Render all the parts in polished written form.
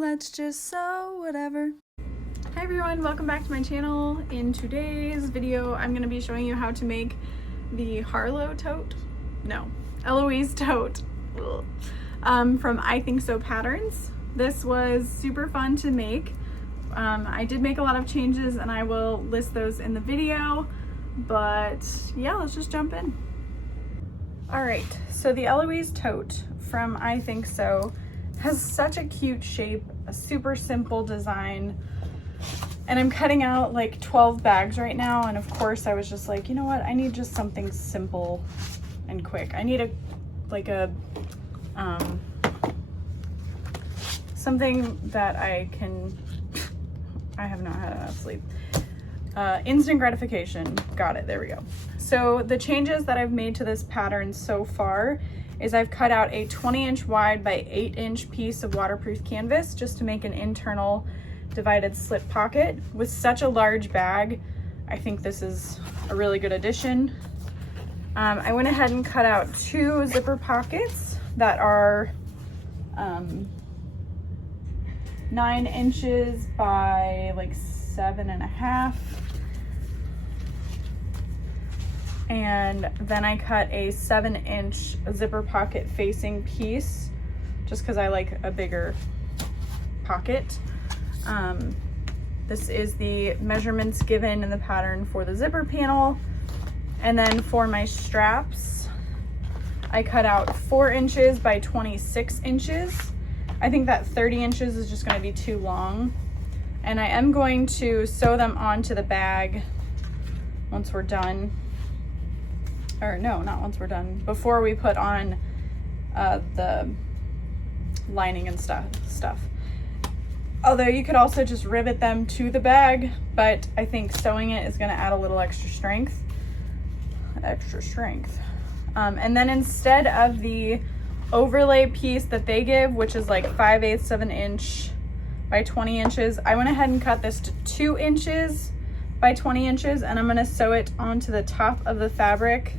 let's just sew whatever. Hi everyone, welcome back to my channel. In today's video, I'm going to be showing you how to make the Eloise tote from iThinksew patterns. This was super fun to make. I did make a lot of changes and I will list those in the video, but yeah, let's just jump in. All right, so the Eloise tote from iThinksew has such a cute shape, a super simple design, and I'm cutting out like 12 bags right now, and of course I was just like, you know what, I need just something simple and quick. I need something that I have not had enough sleep. Instant gratification, got it, there we go. So the changes that I've made to this pattern so far is I've cut out a 20-inch wide by 8-inch piece of waterproof canvas just to make an internal divided slip pocket. With such a large bag, I think this is a really good addition. I went ahead and cut out 2 zipper pockets that are 9 inches by like 7.5. And then I cut a 7-inch zipper pocket facing piece just because I like a bigger pocket. This is the measurements given in the pattern for the zipper panel. And then for my straps, I cut out 4 inches by 26 inches. I think that 30 inches is just going to be too long. And I am going to sew them onto the bag once we're done. Or no, not once we're done, before we put on the lining and stuff. Although you could also just rivet them to the bag, but I think sewing it is going to add a little extra strength. And then instead of the overlay piece that they give, which is like 5/8 of an inch by 20 inches, I went ahead and cut this to 2 inches by 20 inches, and I'm going to sew it onto the top of the fabric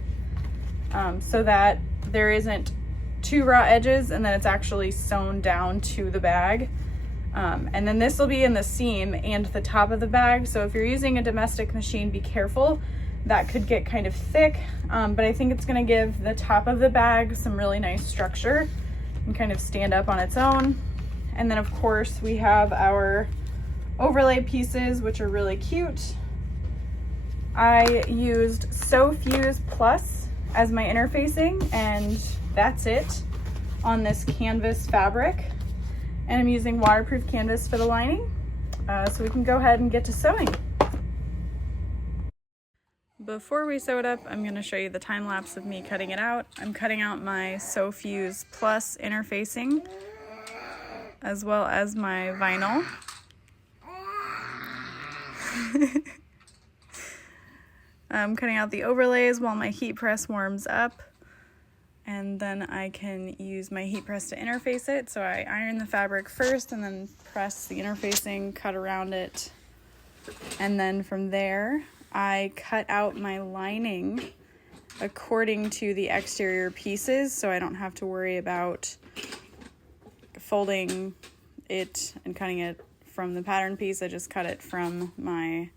so that there isn't 2 raw edges and then it's actually sewn down to the bag. And then this will be in the seam and the top of the bag, so if you're using a domestic machine, be careful. That could get kind of thick, but I think it's going to give the top of the bag some really nice structure and kind of stand up on its own. And then of course we have our overlay pieces, which are really cute. I used Sew Fuse Plus as my interfacing, and that's it on this canvas fabric. And I'm using waterproof canvas for the lining, so we can go ahead and get to sewing. Before we sew it up, I'm going to show you the time lapse of me cutting it out. I'm cutting out my Sew Fuse Plus interfacing, as well as my vinyl. I'm cutting out the overlays while my heat press warms up, and then I can use my heat press to interface it. So I iron the fabric first and then press the interfacing, cut around it, and then from there I cut out my lining according to the exterior pieces, so I don't have to worry about folding it and cutting it from the pattern piece. I just cut it from my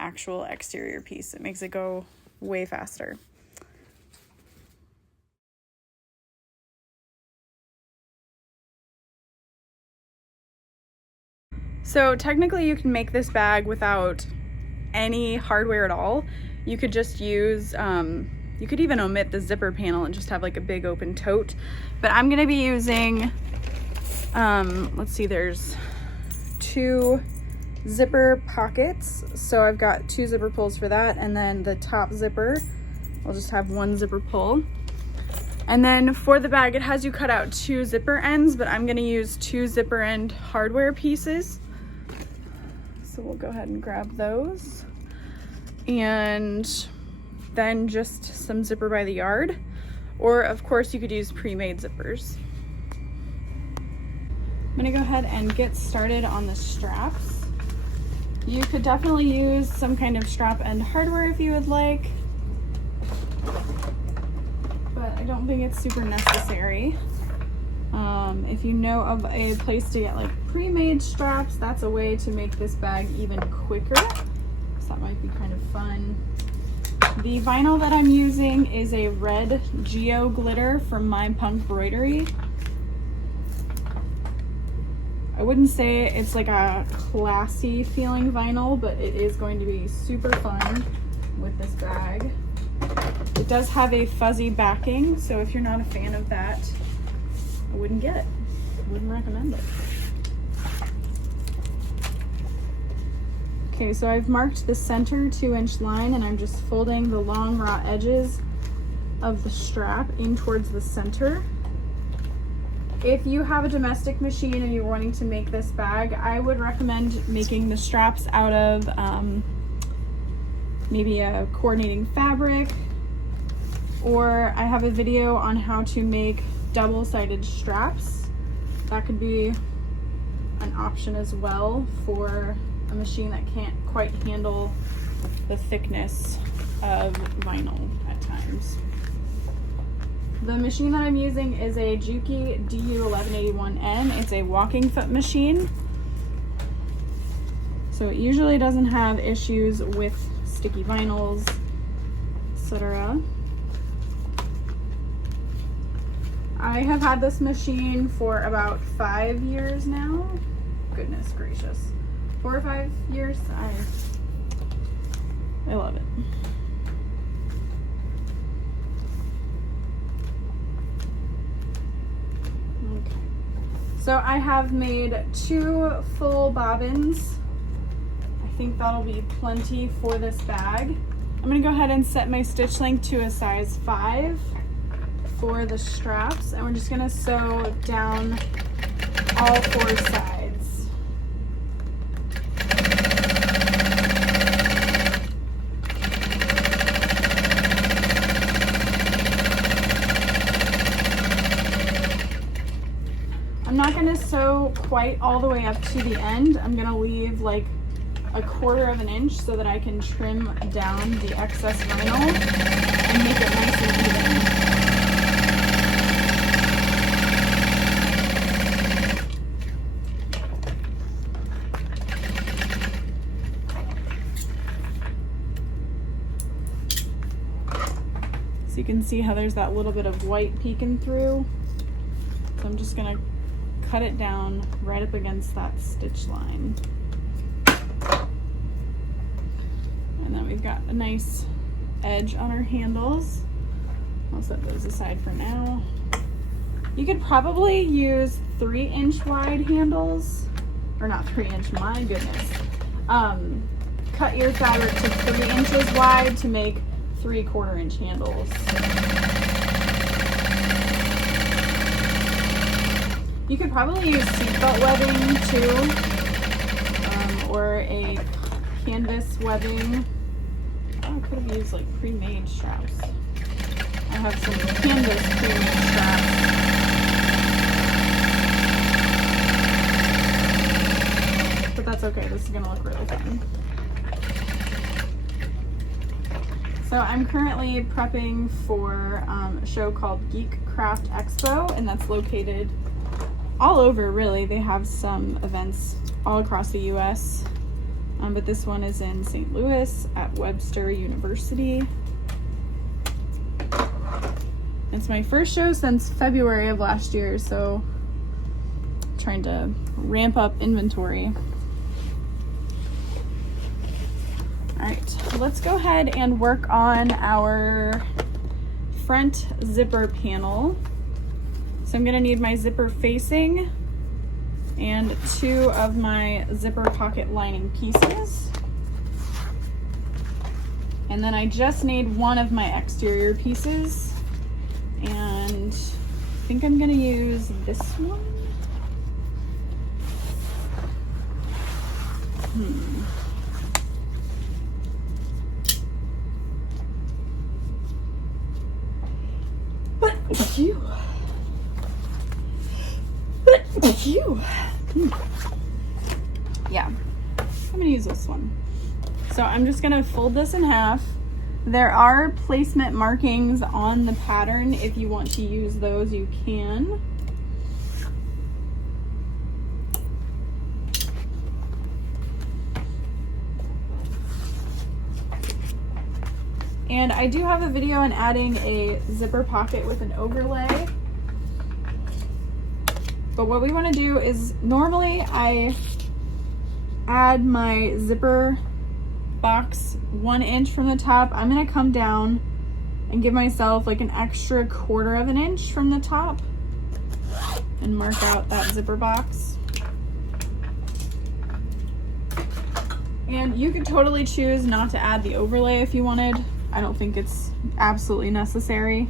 actual exterior piece. It makes it go way faster. So technically you can make this bag without any hardware at all. You could just use, you could even omit the zipper panel and just have like a big open tote. But I'm gonna be using, let's see, there's 2 zipper pockets. So I've got 2 zipper pulls for that, and then the top zipper, I'll just have 1 zipper pull. And then for the bag, it has you cut out 2 zipper ends, but I'm gonna use 2 zipper end hardware pieces. So we'll go ahead and grab those. And then just some zipper by the yard. Or of course you could use pre-made zippers. I'm gonna go ahead and get started on the straps. You could definitely use some kind of strap end hardware if you would like, but I don't think it's super necessary. If you know of a place to get like pre-made straps, that's a way to make this bag even quicker. So that might be kind of fun. The vinyl that I'm using is a red Geo Glitter from my PunkBroidery. I wouldn't say it's like a classy feeling vinyl, but it is going to be super fun with this bag. It does have a fuzzy backing, so if you're not a fan of that, I wouldn't get it. I wouldn't recommend it. Okay, so I've marked the center 2-inch line, and I'm just folding the long raw edges of the strap in towards the center. If you have a domestic machine and you're wanting to make this bag, I would recommend making the straps out of maybe a coordinating fabric, or I have a video on how to make double-sided straps. That could be an option as well for a machine that can't quite handle the thickness of vinyl at times. The machine that I'm using is a Juki DU1181N. It's a walking foot machine, so it usually doesn't have issues with sticky vinyls, etc. I have had this machine for about 5 years now. Goodness gracious. 4 or 5 years. I love it. Okay. So I have made 2 full bobbins. I think that'll be plenty for this bag. I'm gonna go ahead and set my stitch length to a size 5 for the straps, and we're just gonna sew down all 4 sides. I'm not gonna sew quite all the way up to the end. I'm gonna leave like a 1/4 inch so that I can trim down the excess vinyl and make it nice and even. So you can see how there's that little bit of white peeking through. So I'm just gonna cut it down right up against that stitch line. And then we've got a nice edge on our handles. I'll set those aside for now. You could probably use 3-inch wide handles, or not 3-inch, my goodness. Cut your fabric to 3 inches wide to make 3/4 inch handles. You could probably use seatbelt webbing too, or a canvas webbing. Oh, I could have used like pre-made straps. I have some canvas pre-made straps. But that's okay, this is gonna look really fun. So I'm currently prepping for a show called Geek Expo, and that's located all over, really. They have some events all across the US, but this one is in St. Louis at Webster University. It's my first show since February of last year, so I'm trying to ramp up inventory. All right, let's go ahead and work on our front zipper panel. So I'm gonna need my zipper facing and 2 of my zipper pocket lining pieces. And then I just need 1 of my exterior pieces. And I think I'm gonna use this one. But phew. Yeah, I'm gonna use this one. So I'm just gonna fold this in half. There are placement markings on the pattern. If you want to use those, you can. And I do have a video on adding a zipper pocket with an overlay. But what we want to do is, normally I add my zipper box 1 inch from the top. I'm going to come down and give myself like an extra 1/4 of an inch from the top and mark out that zipper box. And you could totally choose not to add the overlay if you wanted. I don't think it's absolutely necessary.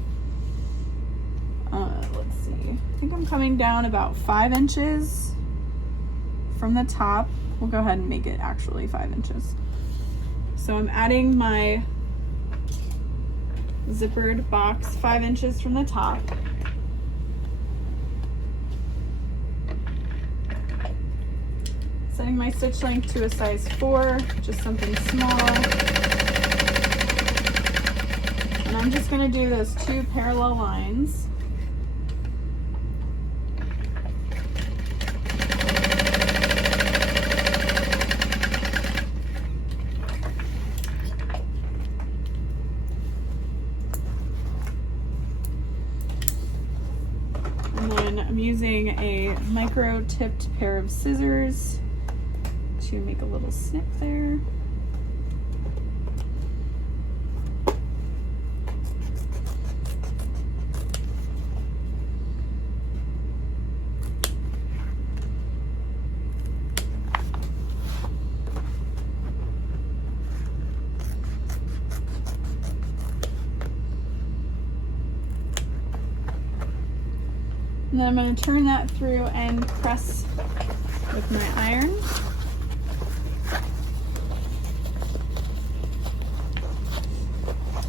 Let's see. I think I'm coming down about 5 inches from the top. We'll go ahead and make it actually 5 inches. So I'm adding my zippered box 5 inches from the top. Setting my stitch length to a size 4, just something small. And I'm just going to do those 2 parallel lines. And then I'm using a micro tipped pair of scissors to make a little snip there. And then I'm going to turn that through and press with my iron.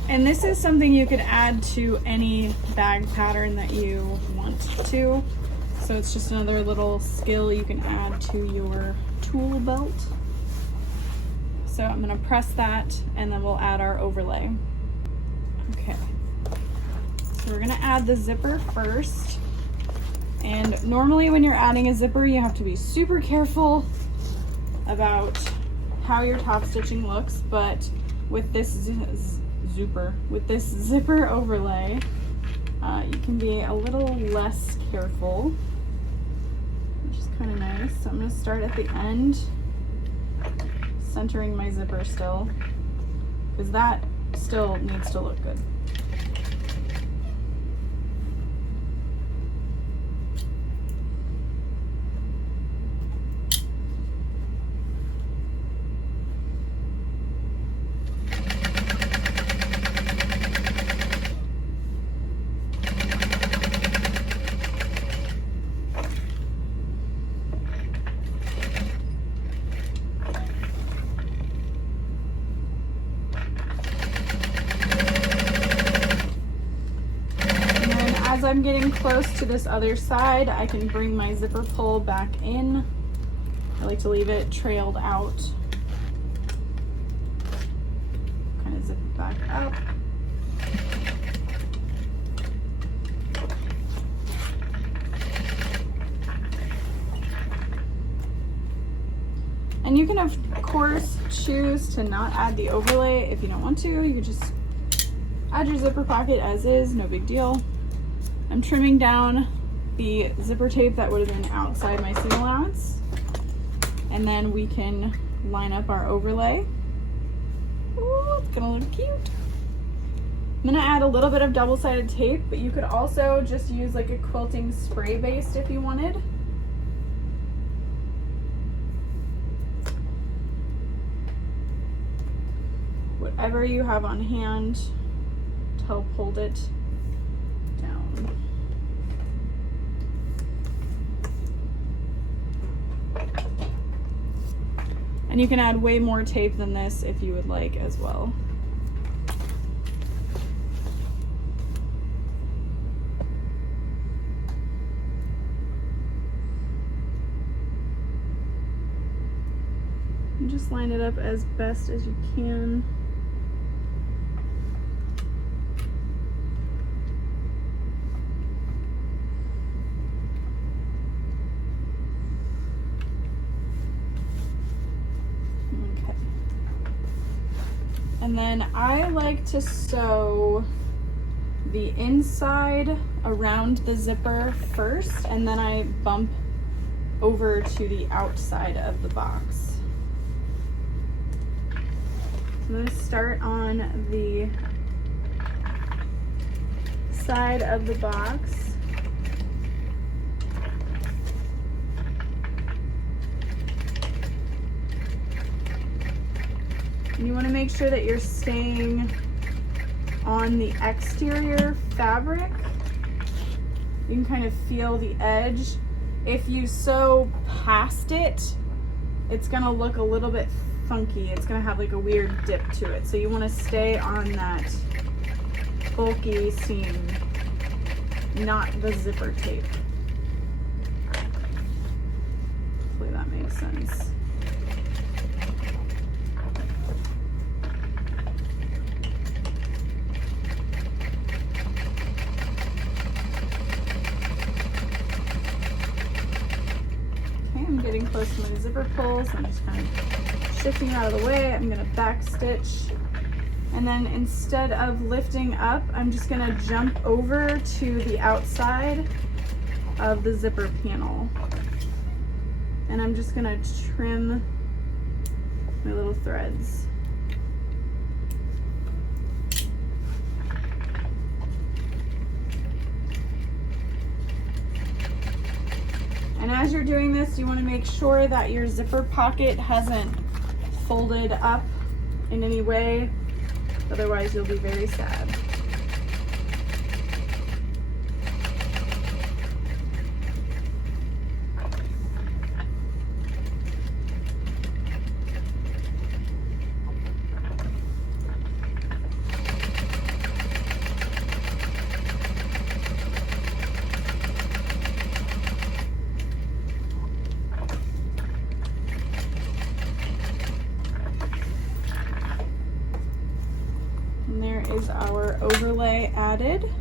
And this is something you could add to any bag pattern that you want to. So it's just another little skill you can add to your tool belt. So I'm going to press that and then we'll add our overlay. Okay. So we're going to add the zipper first. And normally when you're adding a zipper, you have to be super careful about how your top stitching looks, but with this zipper overlay, you can be a little less careful, which is kind of nice. So I'm going to start at the end, centering my zipper still, because that still needs to look good. As I'm getting close to this other side, I can bring my zipper pull back in. I like to leave it trailed out. Kind of zip it back up. And you can of course choose to not add the overlay if you don't want to. You can just add your zipper pocket as is, no big deal. I'm trimming down the zipper tape that would have been outside my seam allowance. And then we can line up our overlay. Ooh, it's gonna look cute. I'm gonna add a little bit of double-sided tape, but you could also just use like a quilting spray base if you wanted. Whatever you have on hand to help hold it down. And you can add way more tape than this if you would like as well. And just line it up as best as you can. And then I like to sew the inside around the zipper first, and then I bump over to the outside of the box. I'm going to start on the side of the box. And you want to make sure that you're staying on the exterior fabric. You can kind of feel the edge. If you sew past it, it's gonna look a little bit funky. It's gonna have like a weird dip to it. So you wanna stay on that bulky seam, not the zipper tape. Hopefully that makes sense. I'm getting close to my zipper pull, so I'm just kind of shifting out of the way. I'm going to back stitch, and then instead of lifting up, I'm just going to jump over to the outside of the zipper panel, and I'm just going to trim my little threads. And as you're doing this, you want to make sure that your zipper pocket hasn't folded up in any way, otherwise you'll be very sad. Is our overlay added.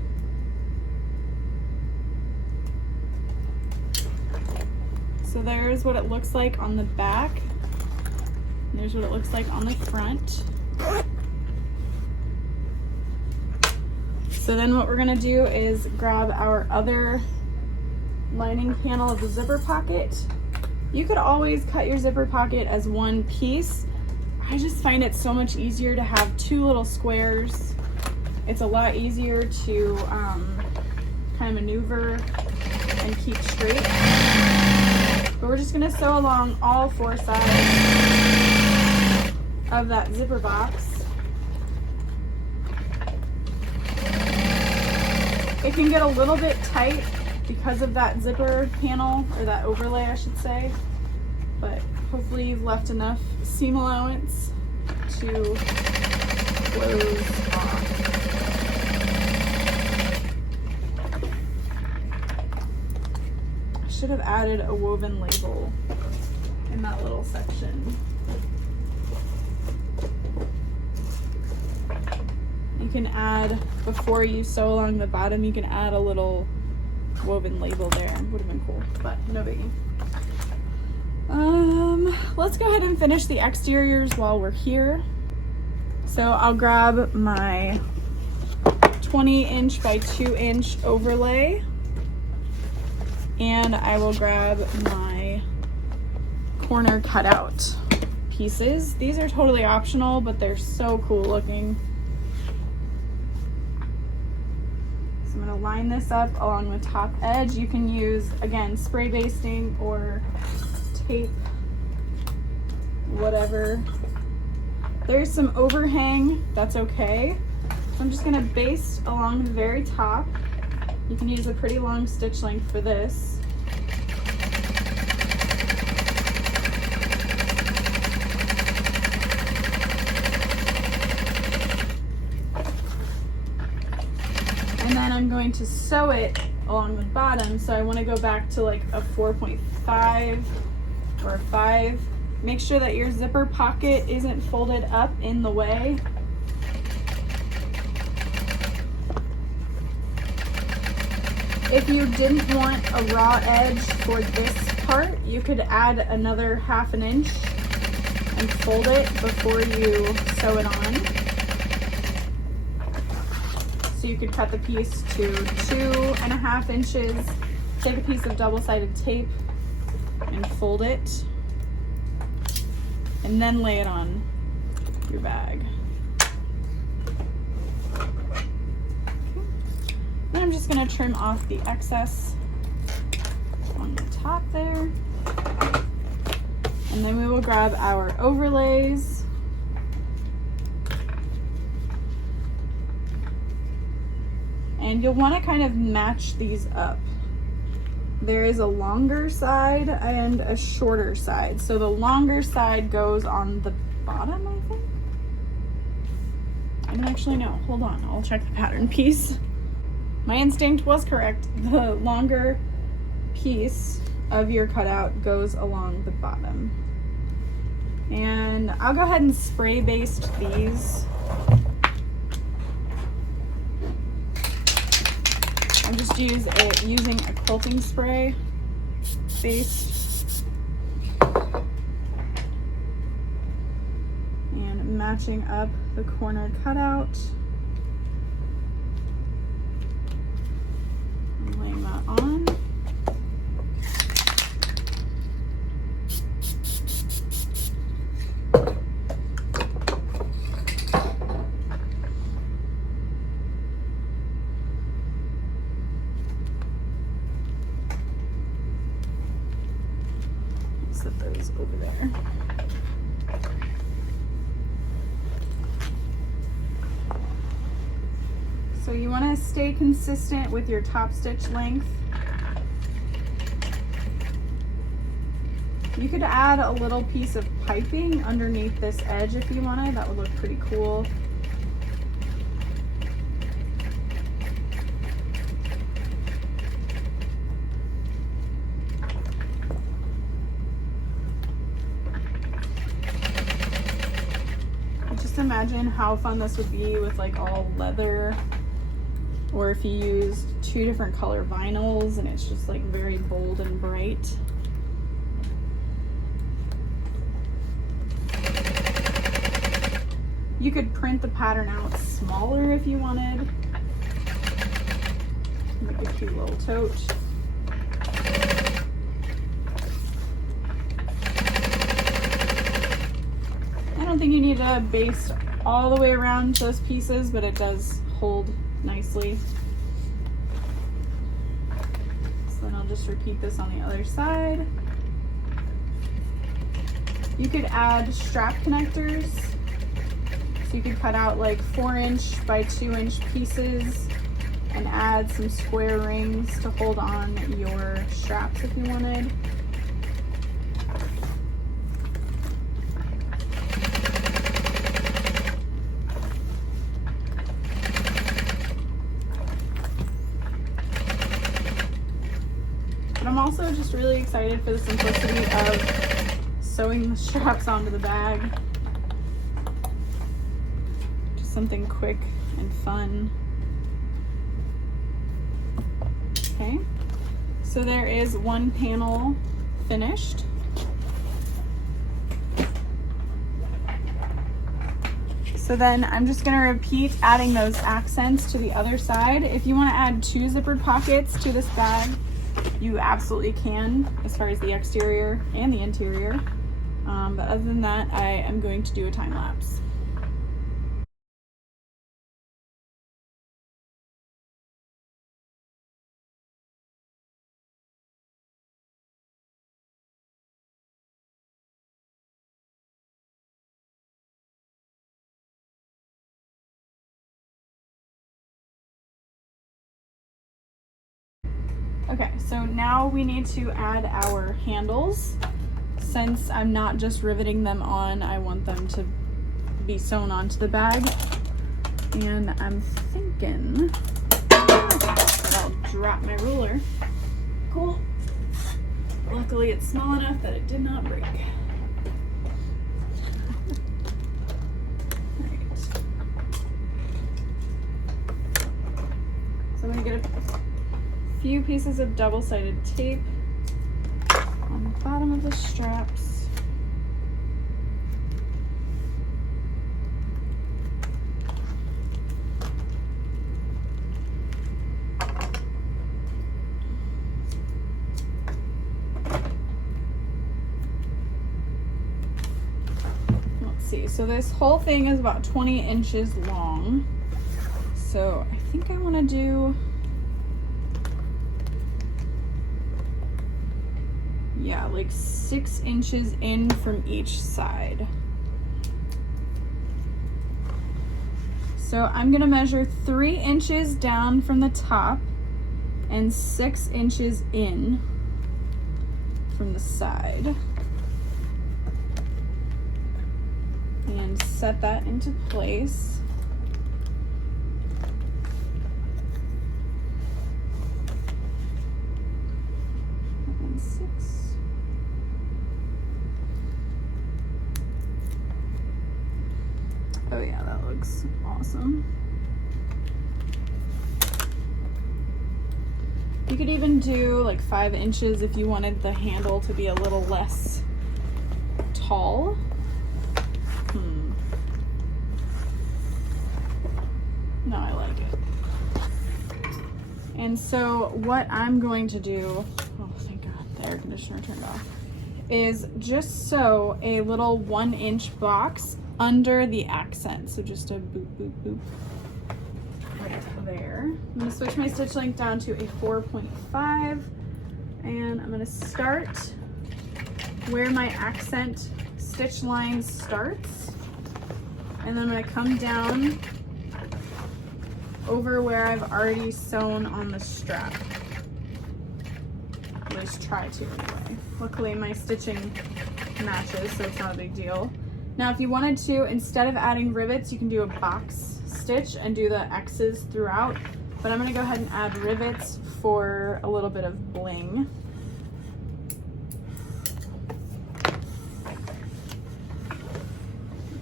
So there's what it looks like on the back. And there's what it looks like on the front. So then what we're gonna do is grab our other lining panel of the zipper pocket. You could always cut your zipper pocket as one piece. I just find it so much easier to have two little squares. It's a lot easier to kind of maneuver and keep straight. But we're just gonna sew along all four sides of that zipper box. It can get a little bit tight because of that zipper panel, or that overlay I should say, but hopefully you've left enough seam allowance to close off. Should have added a woven label in that little section. You can add, before you sew along the bottom, you can add a little woven label there. Would have been cool, but no biggie. Let's go ahead and finish the exteriors while we're here. So I'll grab my 20" by 2" overlay, and I will grab my corner cutout pieces. These are totally optional, but they're so cool looking. So I'm gonna line this up along the top edge. You can use, again, spray basting or tape, whatever. There's some overhang, that's okay. So I'm just gonna baste along the very top. You can use a pretty long stitch length for this. And then I'm going to sew it along the bottom. So I want to go back to like a 4.5 or a 5. Make sure that your zipper pocket isn't folded up in the way. If you didn't want a raw edge for this part, you could add another 1/2 inch and fold it before you sew it on. So you could cut the piece to 2.5 inches, take a piece of double-sided tape and fold it, and then lay it on your bag. Then I'm just going to trim off the excess on the top there. And then we will grab our overlays. And you'll want to kind of match these up. There is a longer side and a shorter side. So the longer side goes on the bottom, I think. I don't actually know. Hold on, I'll check the pattern piece. My instinct was correct. The longer piece of your cutout goes along the bottom. And I'll go ahead and spray baste these. I'm just using a quilting spray base and matching up the corner cutout. And laying that on. Set those over there. So you want to stay consistent with your top stitch length. You could add a little piece of piping underneath this edge if you wanted. That would look pretty cool. Imagine how fun this would be with like all leather, or if you used 2 different color vinyls and it's just like very bold and bright. You could print the pattern out smaller if you wanted. Make a cute little tote. I don't think you need to baste all the way around those pieces, but it does hold nicely. So then I'll just repeat this on the other side. You could add strap connectors. So you could cut out like 4" by 2" pieces and add some square rings to hold on your straps if you wanted. I'm also just really excited for the simplicity of sewing the straps onto the bag. Just something quick and fun. Okay, so there is one panel finished. So then I'm just gonna repeat adding those accents to the other side. If you wanna add 2 zippered pockets to this bag, you absolutely can, as far as the exterior and the interior. But other than that, I am going to do a time lapse. Okay, so now we need to add our handles. Since I'm not just riveting them on, I want them to be sewn onto the bag. And I'm thinking that I'll drop my ruler. Cool. Luckily it's small enough that it did not break. Alright. So I'm gonna get a few pieces of double-sided tape on the bottom of the straps. see, so this whole thing is about 20 inches long. So I think I want to do, yeah, like 6 inches in from each side. So I'm gonna measure 3 inches down from the top and 6 inches in from the side. And set that into place. And 6. Oh yeah, that looks awesome. You could even do like 5 inches if you wanted the handle to be a little less tall. No, I like it. And so what I'm going to do, oh thank God, the air conditioner turned off, is just sew a little 1-inch box under the accent. So just a boop, boop, boop right there. I'm gonna switch my stitch length down to a 4.5, and I'm gonna start where my accent stitch line starts. And then I'm gonna come down over where I've already sewn on the strap. At least try to anyway. Luckily my stitching matches, so it's not a big deal. Now if you wanted to, instead of adding rivets, you can do a box stitch and do the X's throughout. But I'm gonna go ahead and add rivets for a little bit of bling.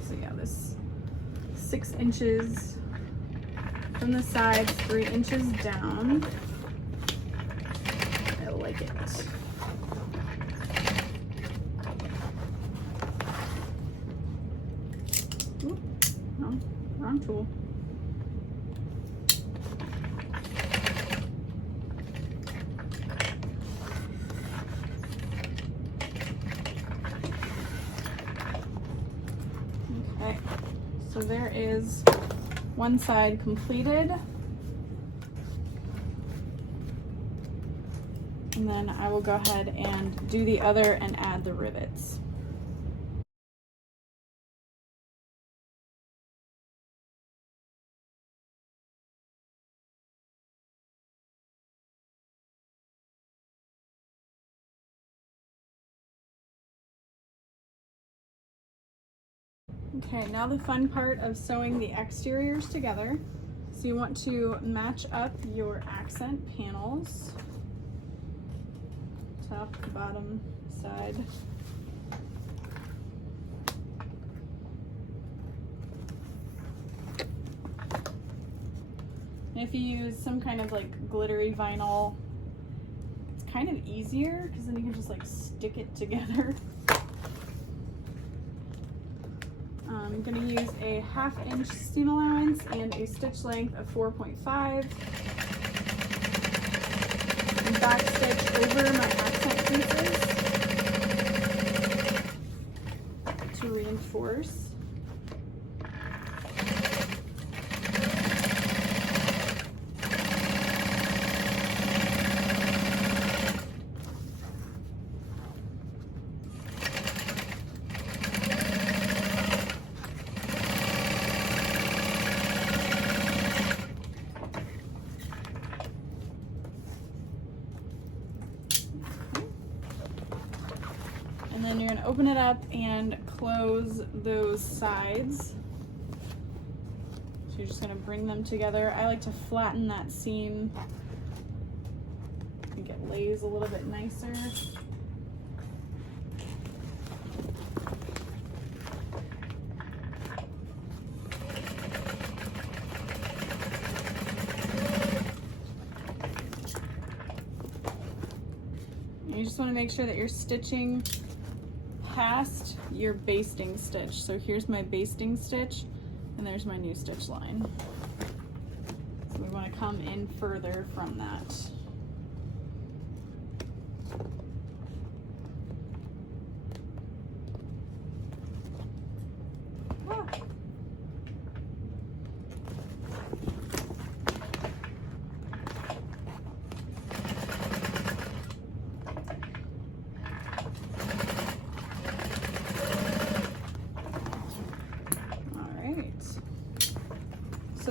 So yeah, this 6 inches from the sides, 3 inches down. I like it. Ooh, no, wrong tool. Okay, so there is one side completed. And then I will go ahead and do the other and add the rivets. Okay, now the fun part of sewing the exteriors together. So you want to match up your accent panels, top, bottom, side. And if you use some kind of like glittery vinyl, it's kind of easier because then you can just like stick it together. I'm going to use a 1/2 inch seam allowance and a stitch length of 4.5 and back stitch over my accent pieces to reinforce. And then you're going to open it up and close those sides. So you're just going to bring them together. I like to flatten that seam. I think it lays a little bit nicer. You just want to make sure that you're stitching past your basting stitch. So here's my basting stitch and there's my new stitch line. So we want to come in further from that.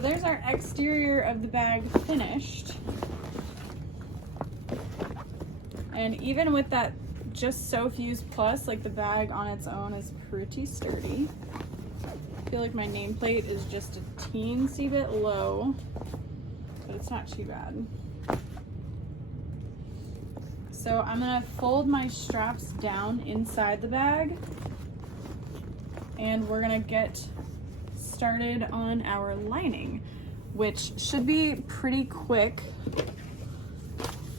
there's our exterior of the bag finished. And even with that just so fuse plus, like the bag on its own is pretty sturdy. I feel like my nameplate is just a teensy bit low, but it's not too bad. So I'm gonna fold my straps down inside the bag, and we're gonna get started on our lining, which should be pretty quick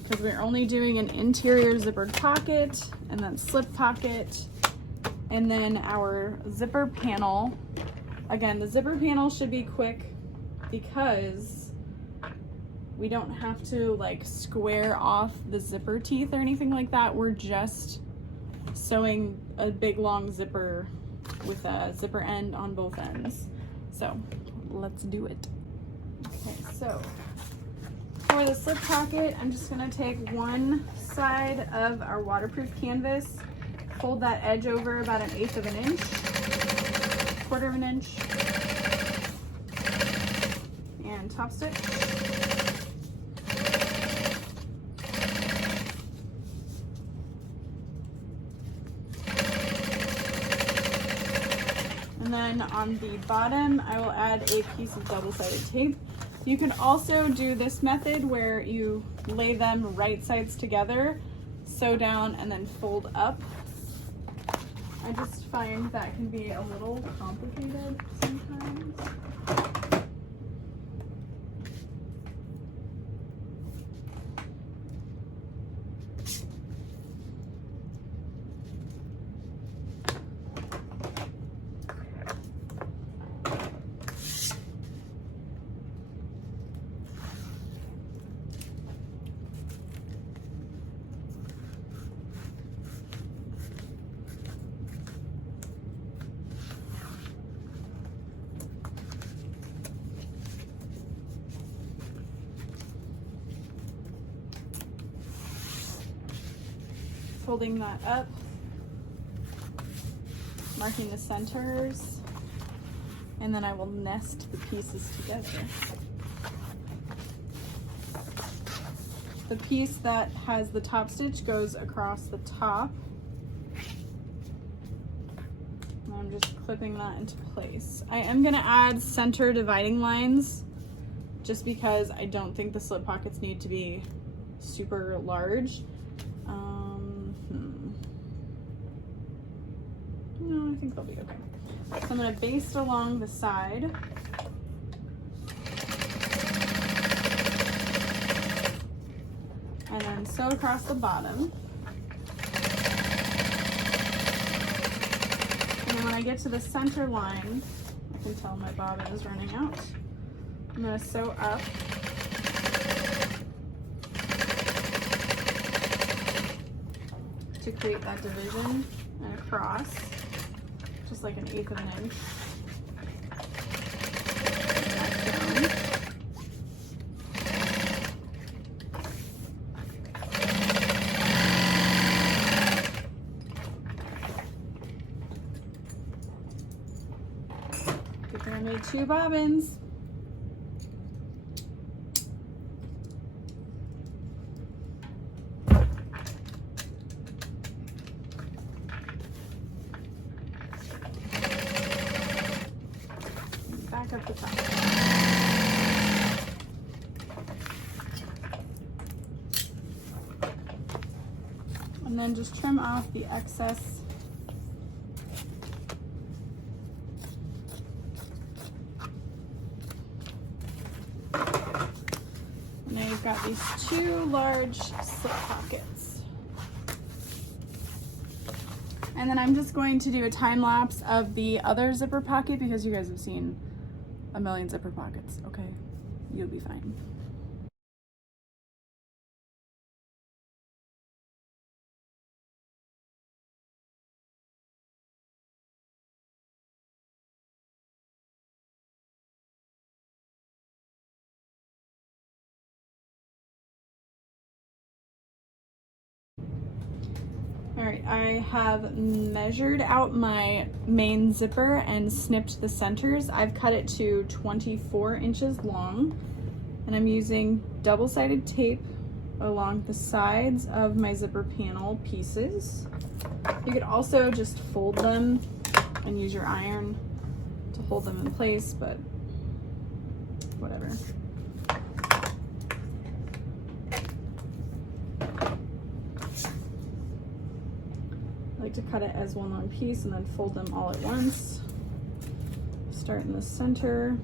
because we're only doing an interior zippered pocket and then slip pocket, and then our zipper panel. Again, the zipper panel should be quick because we don't have to like square off the zipper teeth or anything like that. We're just sewing a big long zipper with a zipper end on both ends. So let's do it. Okay, so for the slip pocket, I'm just gonna take one side of our waterproof canvas, fold that edge over about 1/8 of an inch, 1/4 of an inch, and top stitch. And then on the bottom, I will add a piece of double-sided tape. You can also do this method where you lay them right sides together, sew down, and then fold up. I just find that can be a little complicated sometimes. Folding that up, marking the centers, and then I will nest the pieces together. The piece that has the top stitch goes across the top. And I'm just clipping that into place. I am gonna add center dividing lines just because I don't think the slip pockets need to be super large. No, I think they'll be okay. So I'm going to baste along the side. And then sew across the bottom. And then when I get to the center line, I can tell my bobbin is running out. I'm going to sew up. To create that division and across. Just like 1/8 of an inch. Good thing I made 2 bobbins. Up the top. And then just trim off the excess. Now you've got these 2 large slip pockets. And then I'm just going to do a time lapse of the other zipper pocket because you guys have seen a million zipper pockets, okay? You'll be fine. All right, I have measured out my main zipper and snipped the centers. I've cut it to 24 inches long, and I'm using double-sided tape along the sides of my zipper panel pieces. You could also just fold them and use your iron to hold them in place, but whatever. I like to cut it as one long piece and then fold them all at once. Start in the center.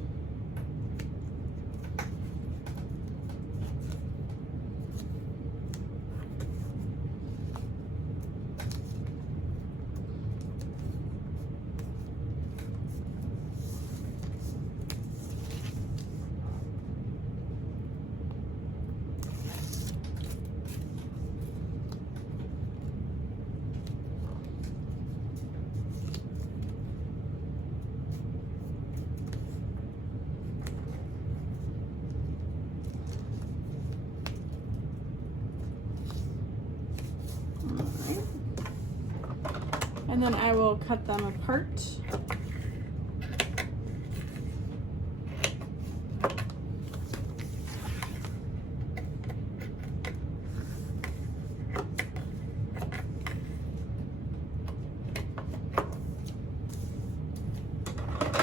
And then I will cut them apart.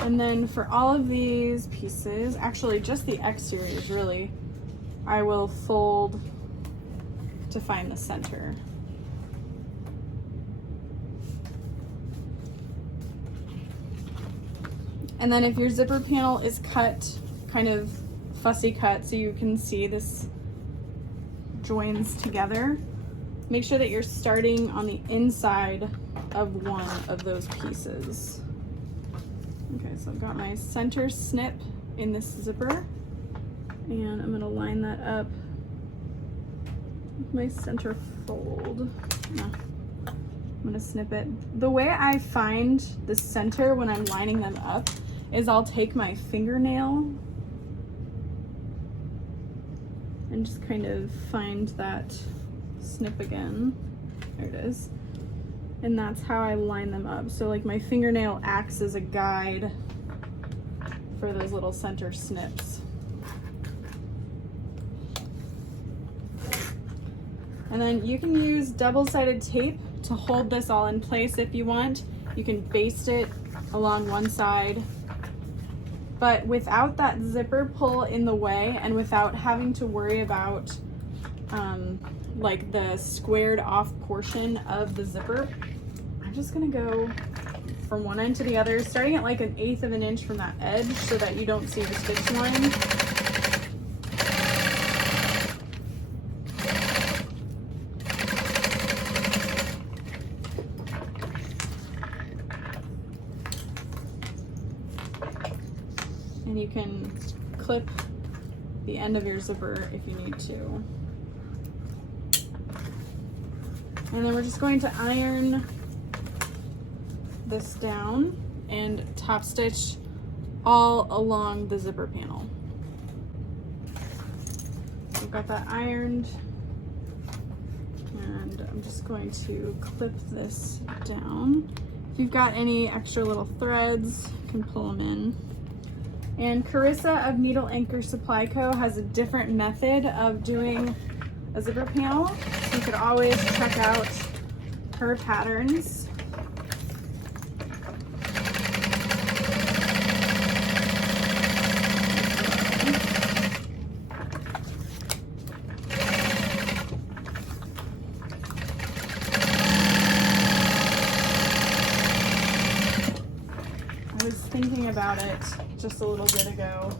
And then for all of these pieces, actually just the exteriors really, I will fold to find the center. And then if your zipper panel is cut, kind of fussy cut, so you can see this joins together, make sure that you're starting on the inside of one of those pieces. Okay, so I've got my center snip in this zipper, and I'm gonna line that up with my center fold. I'm gonna snip it. The way I find the center when I'm lining them up is I'll take my fingernail and just kind of find that snip again. There it is. And that's how I line them up. So like my fingernail acts as a guide for those little center snips. And then you can use double-sided tape to hold this all in place if you want. You can baste it along one side, but without that zipper pull in the way and without having to worry about like the squared off portion of the zipper, I'm just gonna go from one end to the other, starting at like 1/8 of an inch from that edge so that you don't see the stitch line. And you can clip the end of your zipper if you need to. And then we're just going to iron this down and top stitch all along the zipper panel. We've got that ironed, and I'm just going to clip this down. If you've got any extra little threads, you can pull them in. And Carissa of Needle Anchor Supply Co. has a different method of doing a zipper panel. So you could always check out her patterns. I was thinking about it just a little bit ago,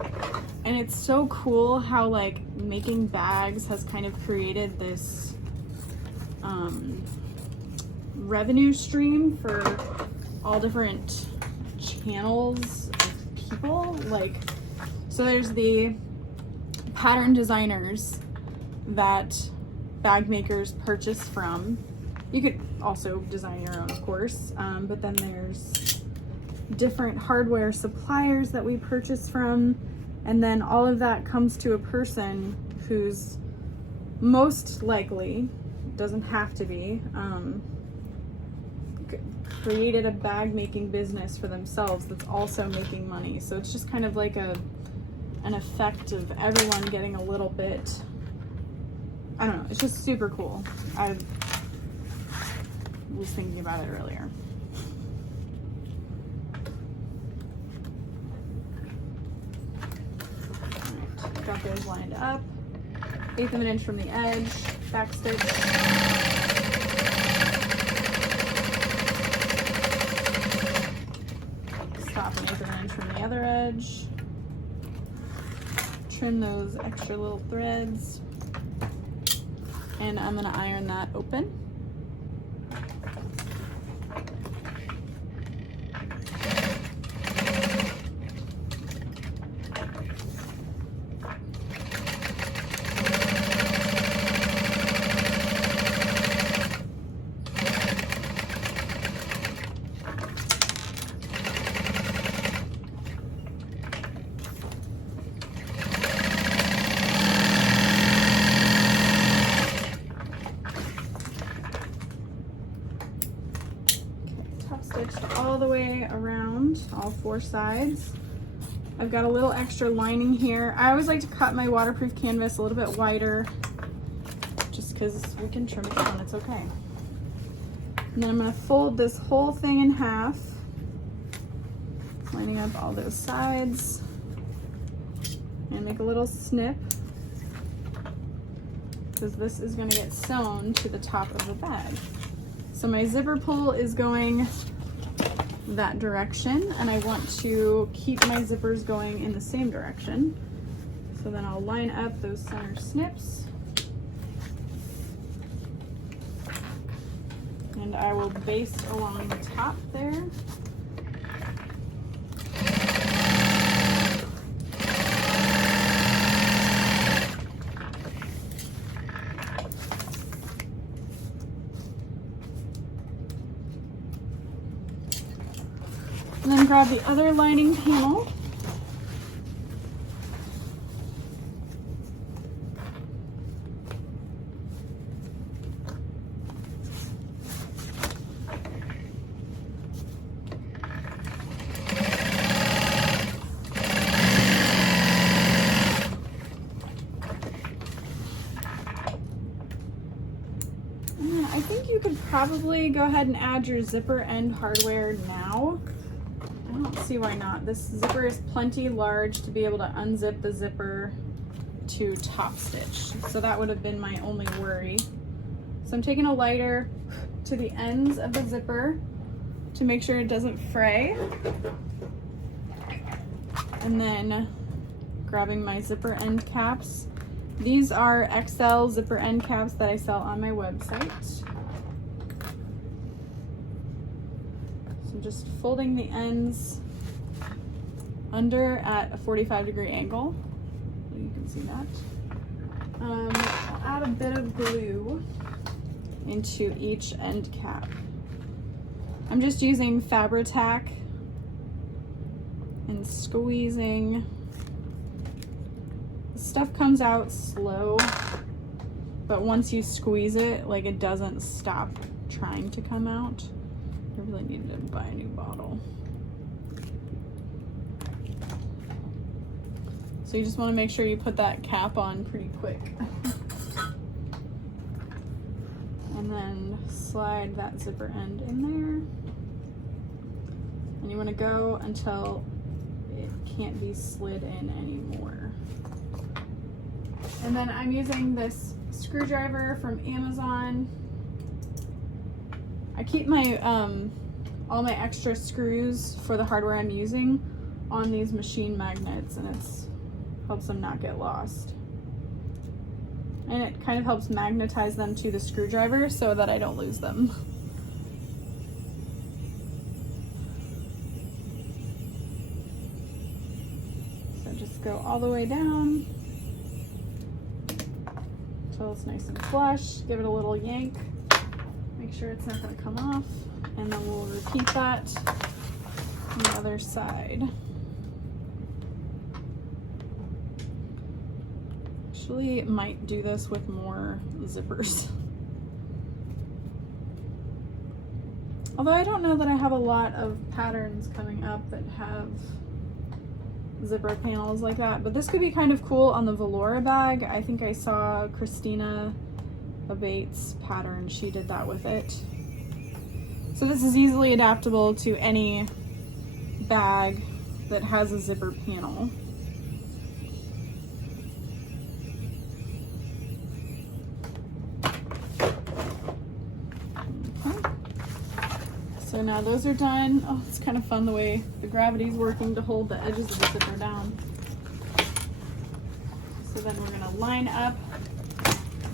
and it's so cool how like making bags has kind of created this revenue stream for all different channels of people. Like, so there's the pattern designers that bag makers purchase from. You could also design your own, of course, but then there's different hardware suppliers that we purchase from, and then all of that comes to a person who's most likely, doesn't have to be, created a bag making business for themselves that's also making money. So it's just kind of like an effect of everyone getting a little bit, I don't know, it's just super cool. I was thinking about it earlier. Alright, got those lined up. 1/8 of an inch from the edge, back stitch. Stop 1/8 of an inch from the other edge. Trim those extra little threads. And I'm gonna iron that open. All the way around all 4 sides. I've got a little extra lining here. I always like to cut my waterproof canvas a little bit wider just because we can trim it down, it's okay. And then I'm going to fold this whole thing in half, lining up all those sides, and make a little snip because this is going to get sewn to the top of the bag. So my zipper pull is going that direction, and I want to keep my zippers going in the same direction. So then I'll line up those center snips, and I will baste along the top there. And then grab the other lining panel. And then I think you could probably go ahead and add your zipper end hardware now. I don't see why not. This zipper is plenty large to be able to unzip the zipper to top stitch. So that would have been my only worry. So I'm taking a lighter to the ends of the zipper to make sure it doesn't fray. And then grabbing my zipper end caps. These are XL zipper end caps that I sell on my website. Just folding the ends under at a 45-degree angle. You can see that. I'll add a bit of glue into each end cap. I'm just using Fabri-Tac and squeezing. The stuff comes out slow, but once you squeeze it, like, it doesn't stop trying to come out. I really needed to buy a new bottle. So you just want to make sure you put that cap on pretty quick. And then slide that zipper end in there. And you want to go until it can't be slid in anymore. And then I'm using this screwdriver from Amazon. I keep my all my extra screws for the hardware I'm using on these machine magnets, and it helps them not get lost. And it kind of helps magnetize them to the screwdriver so that I don't lose them. So just go all the way down until it's nice and flush. Give it a little yank. Make sure it's not going to come off, and then we'll repeat that on the other side. Actually, might do this with more zippers. Although I don't know that I have a lot of patterns coming up that have zipper panels like that, but this could be kind of cool on the velour bag. I think I saw Christina Abate's pattern. She did that with it. So this is easily adaptable to any bag that has a zipper panel. Okay. So now those are done. Oh, it's kind of fun the way the gravity's working to hold the edges of the zipper down. So then we're gonna line up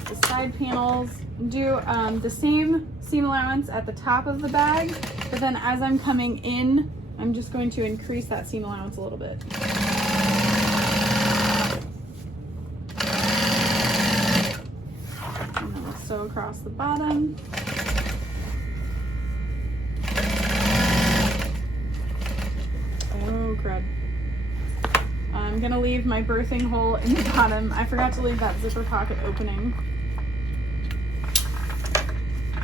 the side panels, do the same seam allowance at the top of the bag, but then as I'm coming in, I'm just going to increase that seam allowance a little bit. And then we'll sew across the bottom. Oh, crud. I'm gonna leave my birthing hole in the bottom. I forgot to leave that zipper pocket opening.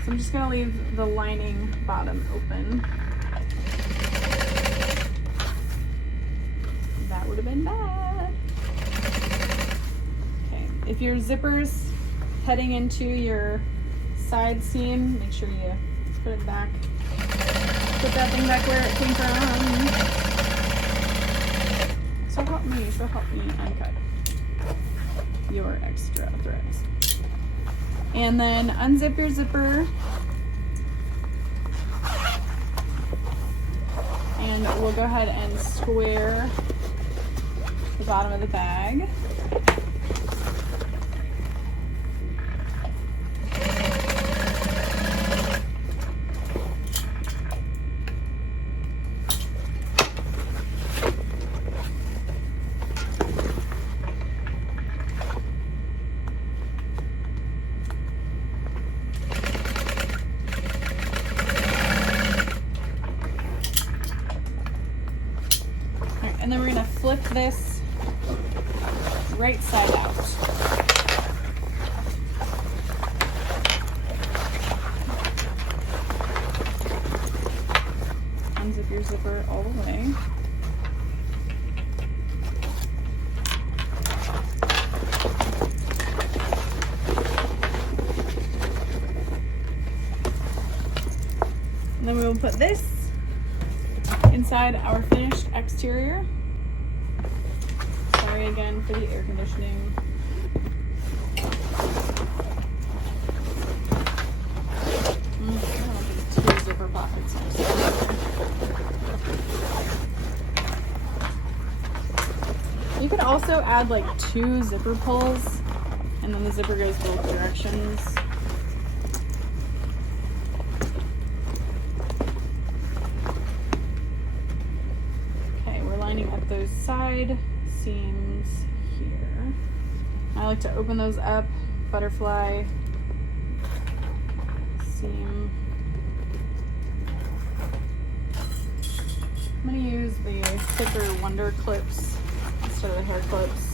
So I'm just gonna leave the lining bottom open. That would have been bad. Okay, if your zipper's heading into your side seam, make sure you put it back. Put that thing back where it came from. So help me uncut your extra threads. And then unzip your zipper. And we'll go ahead and square the bottom of the bag. And then we're gonna flip this right side out. Unzip your zipper all the way. And then we will put this inside our finished exterior. Sorry again for the air conditioning. I don't think 2 zipper pockets. You could also add like 2 zipper pulls, and then the zipper goes both directions. Up those side seams here. I like to open those up, butterfly seam. I'm going to use the thicker Wonder clips instead of the hair clips.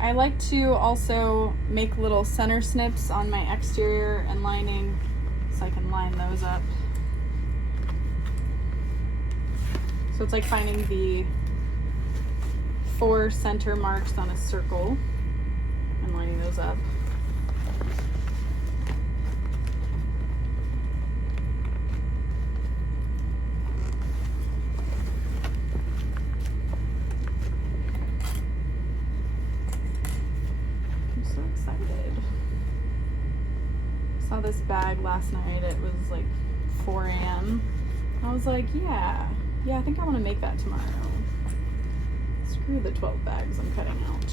I like to also make little center snips on my exterior and lining so I can line those up. So it's like finding the 4 center marks on a circle and lining those up. Saw this bag last night. It was like 4 a.m. I was like, yeah, I think I want to make that tomorrow. Screw the 12 bags I'm cutting out.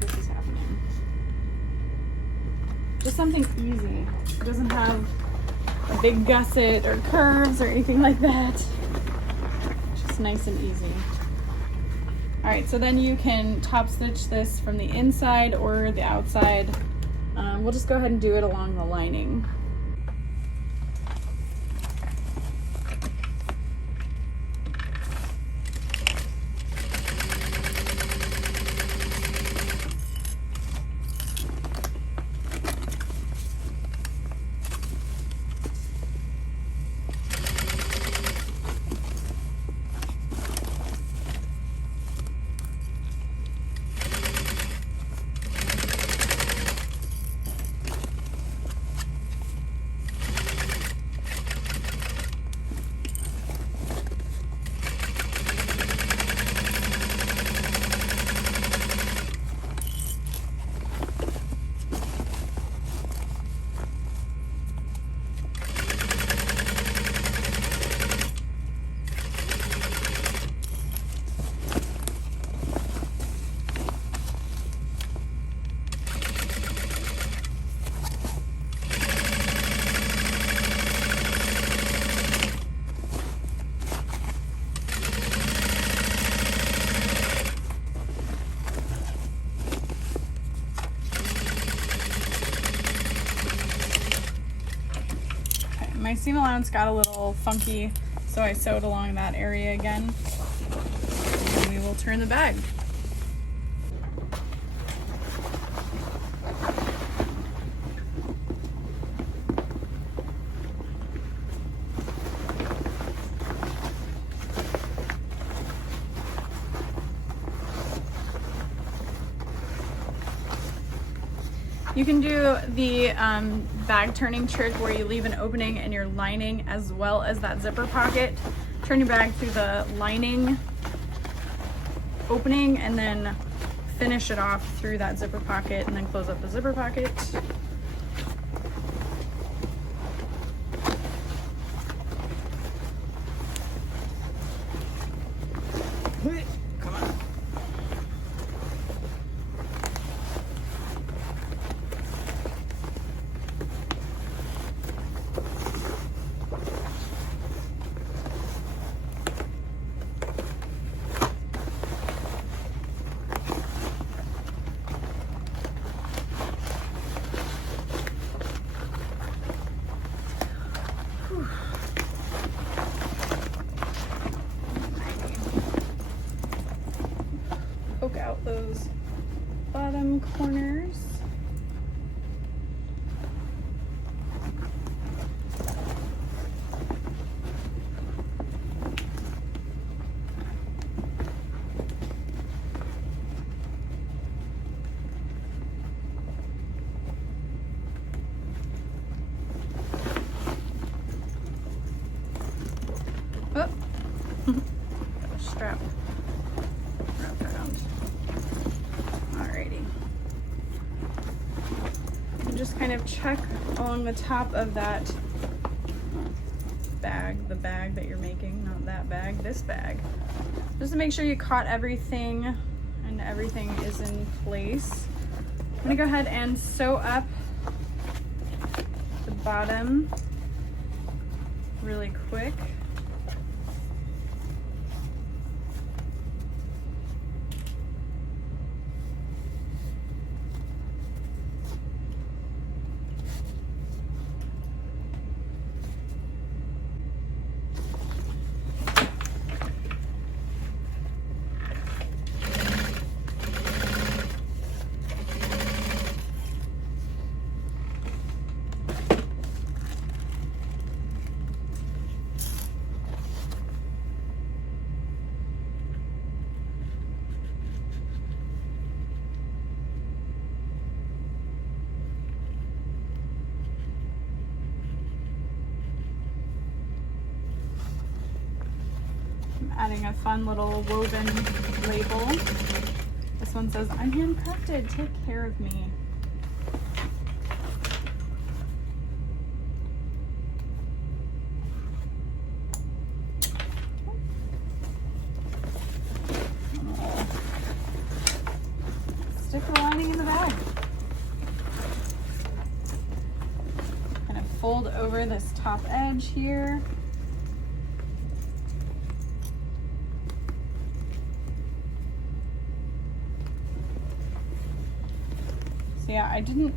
This is happening. Just something easy. It doesn't have a big gusset or curves or anything like that. Just nice and easy. All right, so then you can top stitch this from the inside or the outside. We'll just go ahead and do it along the lining. My seam allowance got a little funky, so I sewed along that area again. And we will turn the bag. You can do the bag turning trick where you leave an opening in your lining as well as that zipper pocket. Turn your bag through the lining opening and then finish it off through that zipper pocket and then close up the zipper pocket. Come on. Poke out those bottom corners. Oh, got a strap. Just kind of check along the top of that bag, the bag that you're making, not that bag, this bag, just to make sure you caught everything and everything is in place. I'm gonna go ahead and sew up the bottom really quick. Adding a fun little woven label. This one says, "I'm handcrafted, take care of me." Stick the lining in the bag. Kind of fold over this top edge here. So yeah, I didn't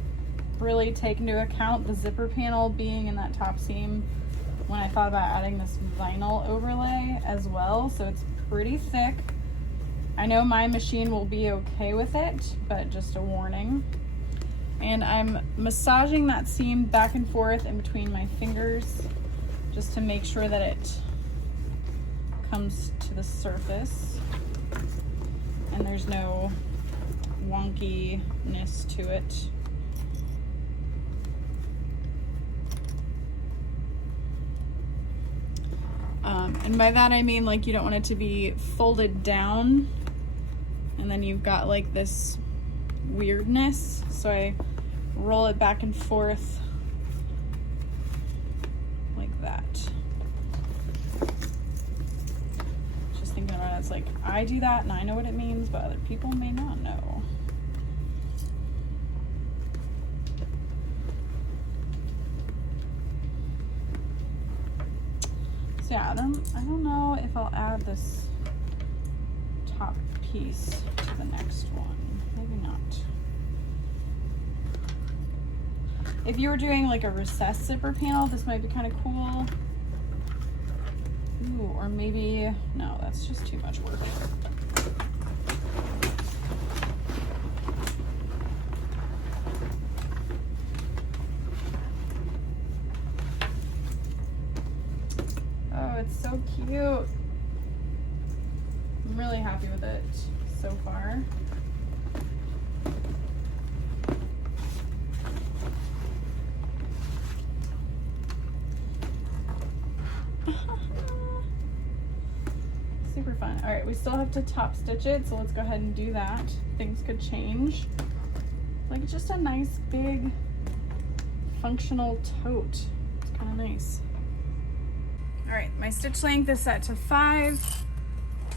really take into account the zipper panel being in that top seam when I thought about adding this vinyl overlay as well. So it's pretty thick. I know my machine will be okay with it, but just a warning. And I'm massaging that seam back and forth in between my fingers just to make sure that it comes to the surface and there's no wonkiness to it. And by that I mean, like, you don't want it to be folded down and then you've got like this weirdness. So I roll it back and forth like that. Just thinking about it, it's like I do that and I know what it means, but other people may not know. So yeah, I don't know if I'll add this top piece to the next one. Maybe not. If you were doing like a recessed zipper panel, this might be kind of cool. Ooh, or maybe, no, that's just too much work. Oh, it's so cute. I'm really happy with it so far. Super fun. All right, we still have to top stitch it, so let's go ahead and do that. Things could change. Like, just a nice big functional tote. It's kind of nice. All right, my stitch length is set to 5.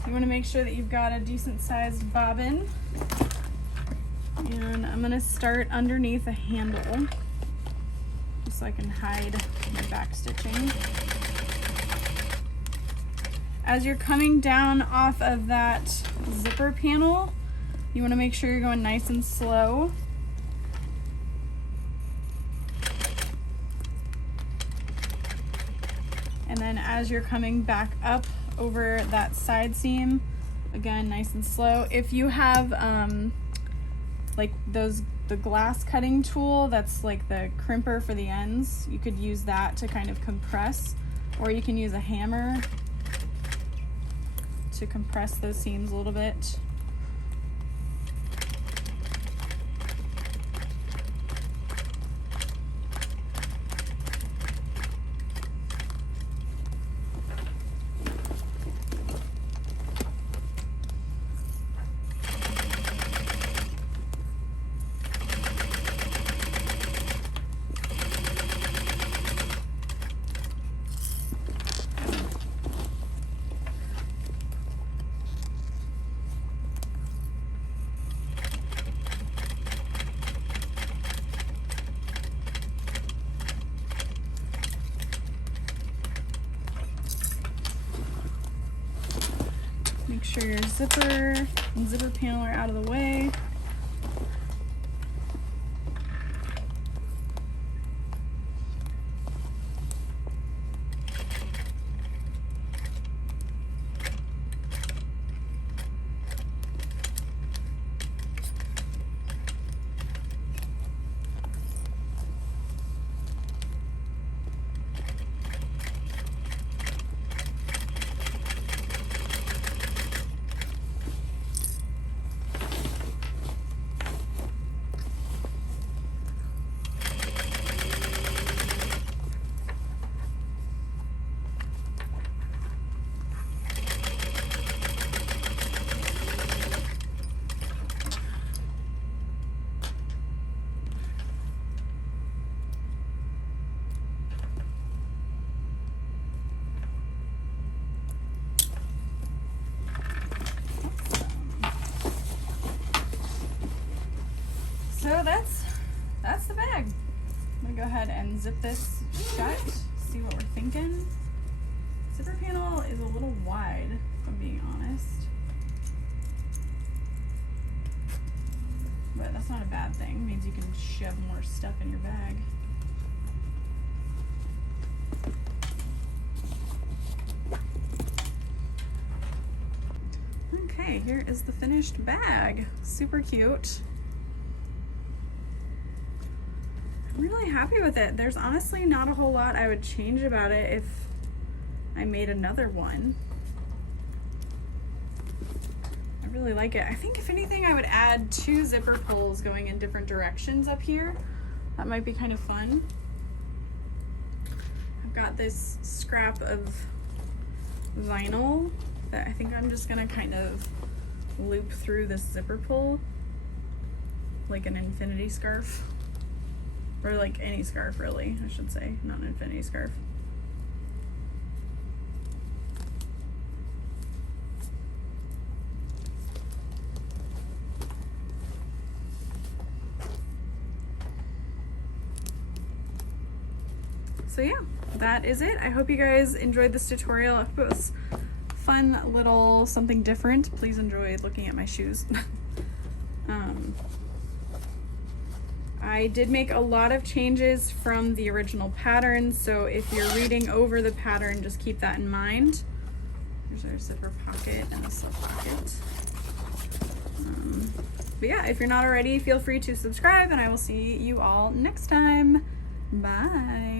You want to make sure that you've got a decent sized bobbin. And I'm going to start underneath a handle just so I can hide my back stitching. As you're coming down off of that zipper panel, you want to make sure you're going nice and slow. And then as you're coming back up over that side seam, again, nice and slow. If you have like the glass cutting tool, that's like the crimper for the ends, you could use that to kind of compress, or you can use a hammer to compress those seams a little bit. Make sure your zipper and zipper panel are out of the way. So that's the bag. I'm gonna go ahead and zip this shut, see what we're thinking. Zipper panel is a little wide, if I'm being honest. but that's not a bad thing. It means you can shove more stuff in your bag. Okay, here is the finished bag. Super cute. I'm really happy with it. There's honestly not a whole lot I would change about it if I made another one. I really like it. I think if anything, I would add 2 zipper pulls going in different directions up here. That might be kind of fun. I've got this scrap of vinyl that I think I'm just gonna kind of loop through this zipper pull like an infinity scarf, or like any scarf really, I should say, not an infinity scarf. So yeah, that is it. I hope you guys enjoyed this tutorial. I hope it was fun little something different. Please enjoy looking at my shoes. I did make a lot of changes from the original pattern, so if you're reading over the pattern, just keep that in mind. Here's our zipper pocket and a slip pocket. But yeah, if you're not already, feel free to subscribe, and I will see you all next time. Bye.